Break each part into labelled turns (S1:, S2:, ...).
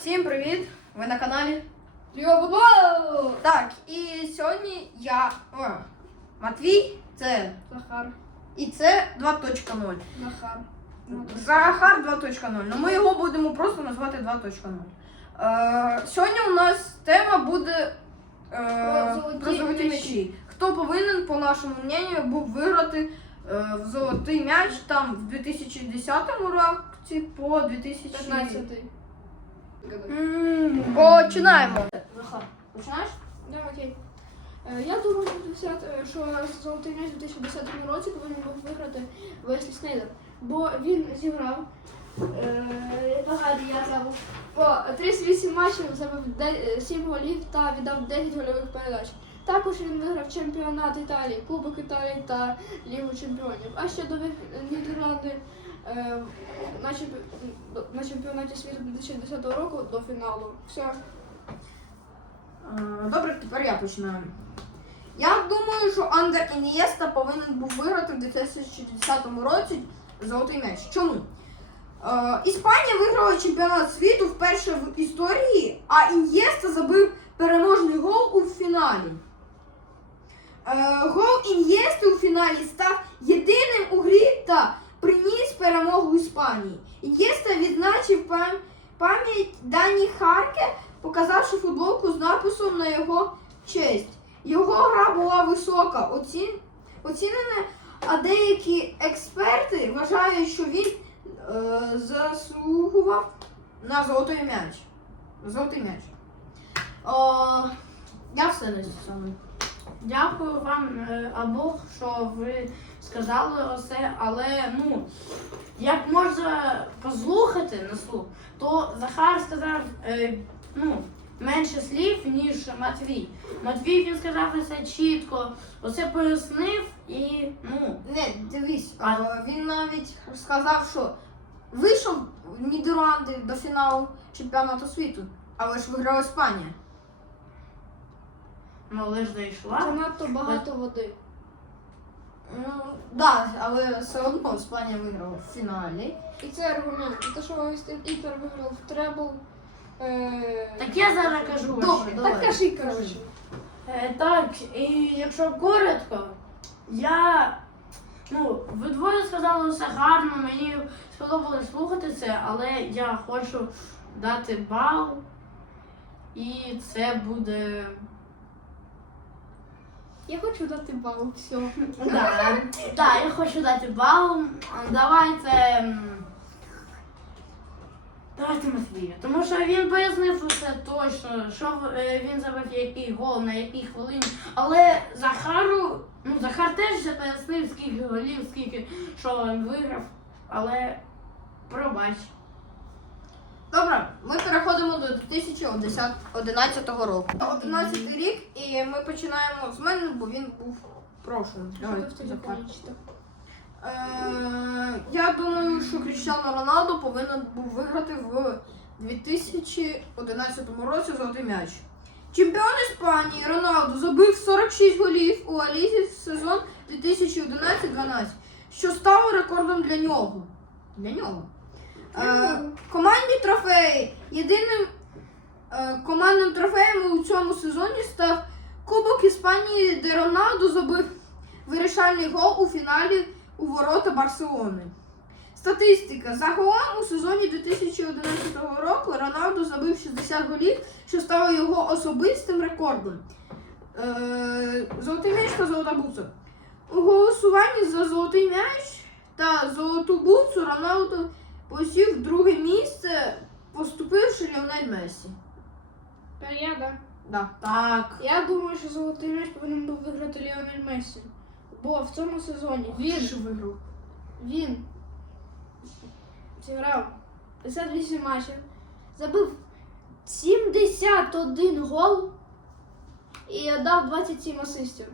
S1: Всім привіт! Ви на каналі.
S2: Йо-бо-бо!
S1: Так, і сьогодні я. О, Матвій, це.
S2: Захар.
S1: І це 2.0.
S2: Захар.
S1: Захар 2.0. Ну ми його будемо просто назвати 2.0. Е, сьогодні у нас тема буде е,
S2: Про золоті
S1: про золоті
S2: м'ячі.
S1: м'ячі. Хто повинен, по нашому мнению, був виграти е, в золотий м'яч там в 2010 році по 2000...
S2: 15-й.
S1: М, Починаємо. Захар, починаєш?
S2: Да, окей. Е, Я думаю, 50, е, що золотий м'яч у 2010 році повинен був виграти Веслі Снейдер. Бо він зіграв. е, Багато я забув. По 38 матчів забив 7 голів та віддав 10 гольових передач. Також він виграв чемпіонат Італії, Кубок Італії та Лігу чемпіонів. А ще довів Нідерланди е, на, чемпі- на чемпіонаті світу 2010 року до фіналу. Все.
S1: Е, Добре, тепер я починаю. Я думаю, що Андер Ін'єста повинен був виграти в 2010 році золотий м'яч. Чому? Е, Іспанія виграла чемпіонат світу вперше в історії, а Ін'єста забив переможний гол у фіналі. Е, Гол Ін'єсти у фіналі став єдиним у грі та приніс перемогу Іспанії. Ін'єста відзначив пам'ять Дані Харке, показавши футболку з написом на його честь. Його гра була висока, оцін... оцінена, а деякі експерти вважають, що він е, заслугував на золотий м'яч. Золотий м'яч. Я все на цьому.
S3: Дякую вам е, обох, що ви сказали усе, але ну, як можна послухати на слух, то Захар сказав е, ну, менше слів, ніж Матвій. Матвій він сказав все чітко, оце пояснив і ну.
S1: Не, дивись,
S3: А-
S1: е, він навіть сказав, що вийшов Нідерланди до фіналу чемпіонату світу, але ж виграла Іспанія.
S3: Ну, але ж дійшла.
S2: Занадто багато води.
S1: Ну, да, але все одно Іспанія виграла в фіналі.
S2: І це аргумент. І те, що Інтер виграв в требл. Е...
S3: Так я зараз кажу.
S1: Добре, давай.
S2: Так кажи, коротше.
S3: Е, так, і якщо коротко, я. Ну, ви двоє сказали все гарно, мені сподобалось слухати це, але я хочу дати бал. І це буде.
S2: Я хочу дати бал, все.
S3: Да, да, я хочу дати бал. Давайте. Давайте Матвію. Тому що він пояснив усе точно, що е, він забив який гол, на якій хвилині. Але Захару, ну Захар теж все пояснив, скільки голів, скільки що він виграв. Але пробач.
S1: Добре, ми переходимо до 2011 року. 11 рік, і ми починаємо з мене, бо він був прошлим.
S2: Що ти в телефоні читав?
S1: Е, я думаю, що Кріштіану Роналду повинен був виграти в 2011 році золотий м'яч. Чемпіон Іспанії Роналду забив 46 голів у Алізі в сезон 2011-12, що стало рекордом для нього. Для нього. Е, командні трофеї. Єдиним е, командним трофеєм у цьому сезоні став Кубок Іспанії, де Роналду забив вирішальний гол у фіналі у ворота Барселони. Статистика. Загалом у сезоні 2011 року Роналду забив 60 голів, що стало його особистим рекордом. Е, золотий м'яч та золота буца. У голосуванні за золотий м'яч та золоту буцу Роналду посів друге місце, поступивши Ліонель Месі.
S2: Тепер я, да.
S1: Да. Так.
S2: Я думаю, що золотий м'яч повинен був виграти Ліонель Мессі. Бо в цьому сезоні він,
S1: виграв.
S2: він зіграв 58 матчів, забив 71 гол і дав 27 асистів.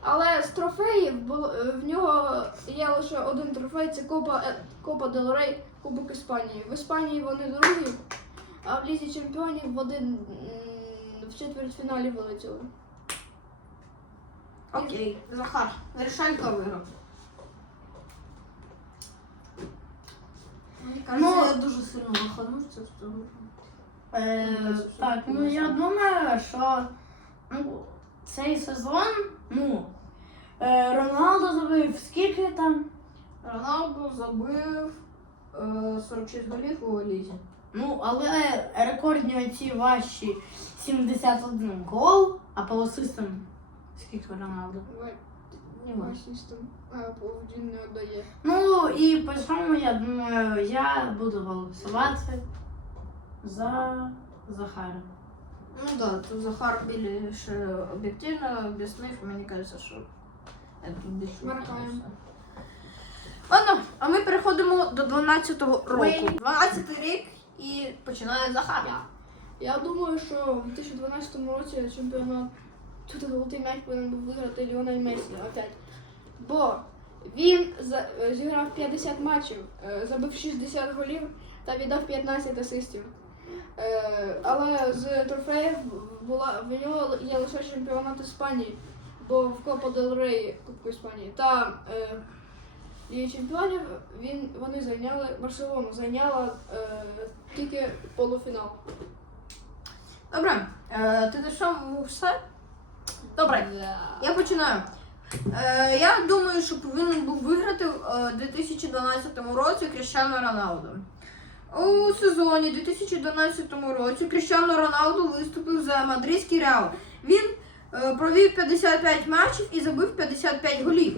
S2: Але з трофеїв бу- в нього є лише один трофей це Копа, е, Копа Дел Рей, Кубок Іспанії. В Іспанії вони другі, а в Лізі Чемпіонів в один в четвертьфіналі вилетіли.
S1: Окей. Захар. Вирішай, хто виграв. Мені кажеться,
S3: Ну,
S1: я дуже сильно лоханув це.
S3: Е,
S1: Ну, це
S3: так, ну я думаю, що ну, цей сезон, ну, е, Роналдо забив скільки там?
S1: Роналду забив е, 46 голів у лізі.
S3: Ну, але рекордні оці ваші 71 гол, а по асистам скільки Роналдо?
S2: Не віддає.
S3: Ну і по цьому, я думаю, я буду голосувати за Захара.
S1: Ну да, тут Захар більше об'єктивно об'яснив, мені кажеться, що я тут більше. Ладно, а ми переходимо до 12-го року.
S2: Ми-
S1: 12-й рік і починає Захар.
S2: Я думаю, що в 2012 році чемпіонат тут золотий м'яч повинен був виграти Ліонель Месі опять. Бо він за- зіграв 50 матчів, е, забив 60 голів та віддав 15 асистів. Е, Але з трофеїв була в нього є лише чемпіонат Іспанії, бо в Копа Дел Рей Кубку Іспанії. Та е, Ліги чемпіонів він, вони зайняли Барселону, зайняла е, тільки полуфінал.
S1: Добре, е, ти дійшов все? Добре, я починаю. Е, я думаю, що повинен був виграти в 2012 році Кріщано Роналдо. У сезоні 2012 році Кріщано Роналдо виступив за мадридський Реал. Він е, провів 55 матчів і забив 55 голів.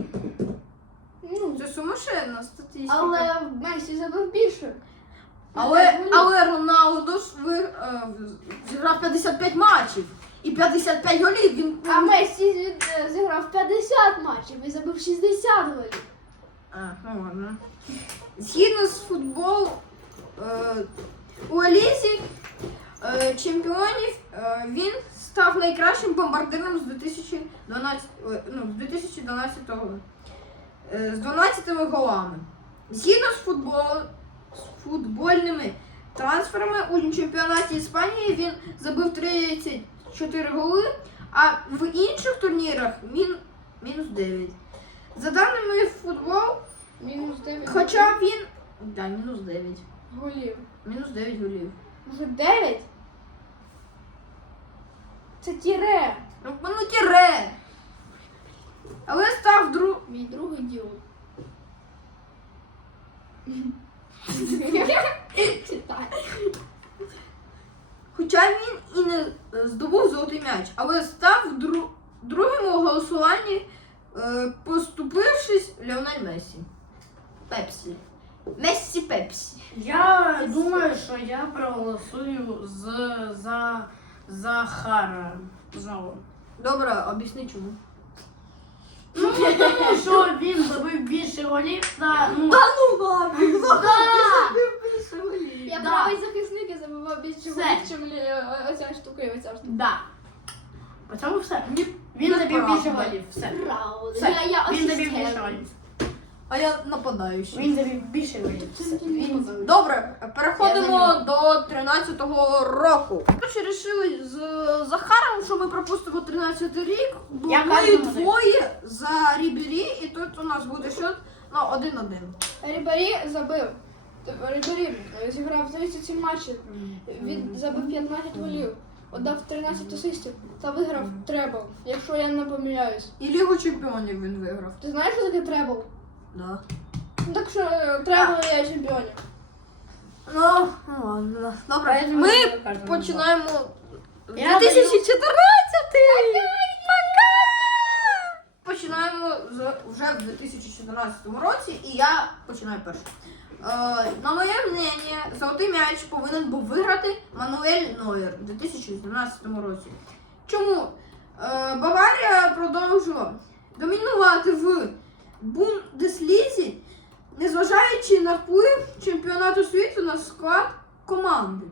S2: Ну,
S1: Це сумасшедна статистика.
S2: але Месі забив більше.
S1: Але,
S2: голів.
S1: але Роналдо ж ви, е, зіграв 55 матчів і 55 голів. Він
S2: А Месі е, зіграв 50 матчів і забив 60 голів.
S1: А, ну ладно. Згідно з футбол у Елізі е, чемпіонів е, він став найкращим бомбардиром з 2012, е, ну, з 2012 року. Е, з 12 голами. Згідно з, футбол, з футбольними трансферами у чемпіонаті Іспанії він забив 34 голи, а в інших турнірах мін, мінус 9. За даними футбол,
S2: Мінус 9
S1: Хоча він. Да, мінус 9.
S2: Голів.
S1: Мінус 9 голів.
S2: Може 9? Це тіре.
S1: Ну, ну тіре. Але став друг.
S2: Мій другий діл. Читай.
S1: Хоча він і не здобув золотий м'яч, але став дру... другим у голосуванні, е, поступившись Леонель Месі. Пепсі. Месі Пепсі.
S3: Я думаю, що я проголосую з, за Захара. Знову.
S1: Добре, об'ясни чому.
S3: Ну, тому що він забив більше голів та ну,
S1: ну ладно,
S2: Я
S3: Да.
S2: правий захисник і забивав більше
S3: Все.
S2: голів, чим лі- оця штука і оця штука.
S3: да. По цьому все. Він забив більше голів. Все. Все.
S2: Я, я
S3: Він забив
S2: асистент.
S3: більше голів.
S1: А я нападаючий.
S3: Він забив більше.
S2: Він-
S1: Добре, переходимо до 13-го року. Коротше, рішили з Захаром, що ми пропустимо 13-й рік, бо
S3: Я
S1: ми
S3: кажу, молодець.
S1: двоє за Рібері, і тут у нас буде счет на 1-1.
S2: Рибарі забив. Рибарі е, зіграв 37 матчів. Він забив 15 голів, отдав 13 асистів та виграв требл, якщо я не помиляюсь.
S1: І Лігу чемпіонів він виграв.
S2: Ти знаєш, що таке требл?
S1: Да.
S2: Ну так що е, требл є чемпіонів.
S1: Ну, ну ладно. Добре, ми
S3: я
S1: починаємо
S3: Я
S1: 2014 Пока! Починаємо з, вже в 2014 році, і я починаю перший. Е, на моє мнення, золотий м'яч повинен був виграти Мануель Нойер у 2018 році. Чому? Е, Баварія продовжила домінувати в Бундеслізі, незважаючи на вплив чемпіонату світу на склад команди.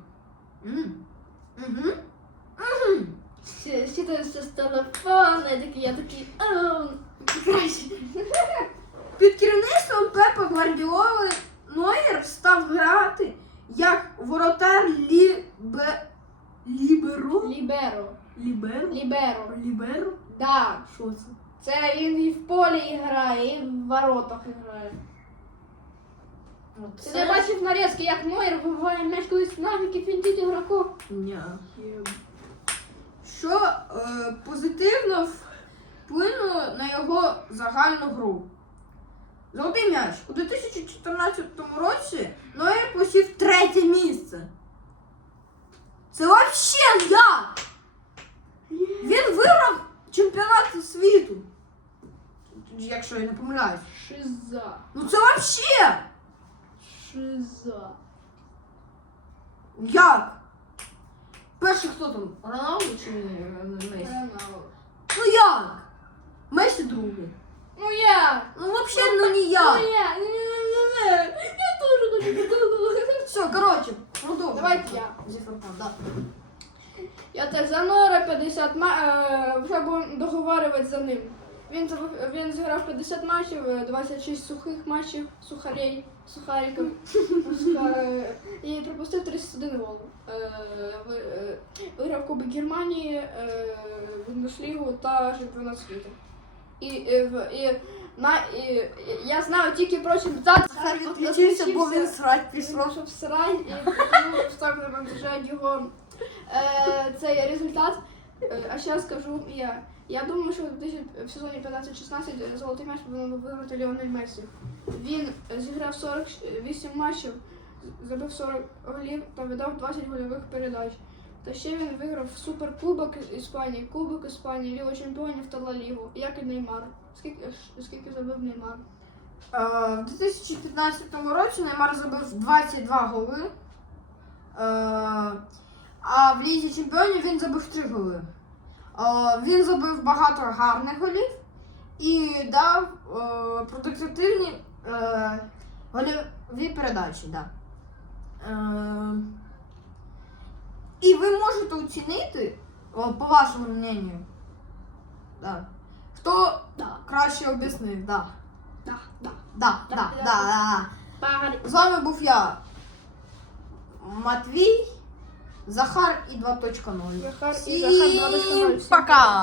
S2: Всі всі то з телефону, я такий, я такий, «Ем.
S1: Під керівництвом Пепа Гвардіоли Нойер став грати як воротар Лібе... Ліберо?
S2: Ліберо.
S1: Ліберо?
S2: Ліберо.
S1: Ліберо?
S2: Да.
S1: Що це?
S2: Це він і в полі грає, і в воротах грає. Ти не бачив нарізки, як Нойер вибиває м'яч колись нафіг і фінтить ігроку.
S1: Ні. Що е, позитивно вплинуло на його загальну гру. Золотий м'яч. У 2014 році Нойер посів третє місце. Це взагалі як? Він виграв чемпіонат світу. Якщо я не помиляюсь.
S2: Шиза.
S1: Ну це взагалі!
S2: Шиза.
S1: Як? Перший хто там? Роналду чи е, Месі?
S2: Роналду.
S1: Ну як? Месі другий.
S2: Ну я!
S1: Ну взагалі ну
S2: Ну
S1: ніяк.
S2: я! Не-не-не-не. Я теж хочу додому.
S1: Все, коротше, продовжуємо.
S2: Давайте я.
S1: Фронтом, да.
S2: Я так за Нора 50 ма... е, вже будемо договарювати за ним. Він, він зіграв 50 матчів, е, 26 сухих матчів, сухарей, сухариків. І пропустив 31 гол. Е, ви- е, Виграв Кубок Германії, е, Бундеслігу та чемпіонат світу. І, і, і, на, і, я знаю тільки про чемпіонат.
S1: Захар відключився, бо він срать пішов.
S2: пішов в і ну, так нам його е, цей результат. Е, а ще скажу я. Я думаю, що в сезоні 15-16 золотий м'яч повинен виграти Ліонель Месі. Він зіграв 48 матчів, забив 40 голів та видав 20 гольових передач. Та ще він виграв Суперкубок Іспанії, Кубок Іспанії, Лігу Чемпіонів та Ла Лігу, як і Неймар. Скільки, скільки забив Неймар?
S1: Е, В 2015 році Неймар забив 22 голи. Е, А в Лізі Чемпіонів він забив 3 голи. Е, Він забив багато гарних голів і дав е, продуктивні е, гольові передачі. Да. Е, І ви можете оцінити, о, по вашому мнению, да, хто
S2: Да,
S1: краще об'яснив. Да.
S2: да, да.
S1: Да, да,
S2: Да,
S1: да,
S2: да.
S1: да. З вами був я, Матвій, Захар і 2.0.
S2: Захар і Захар 2.0. Всім
S1: пока!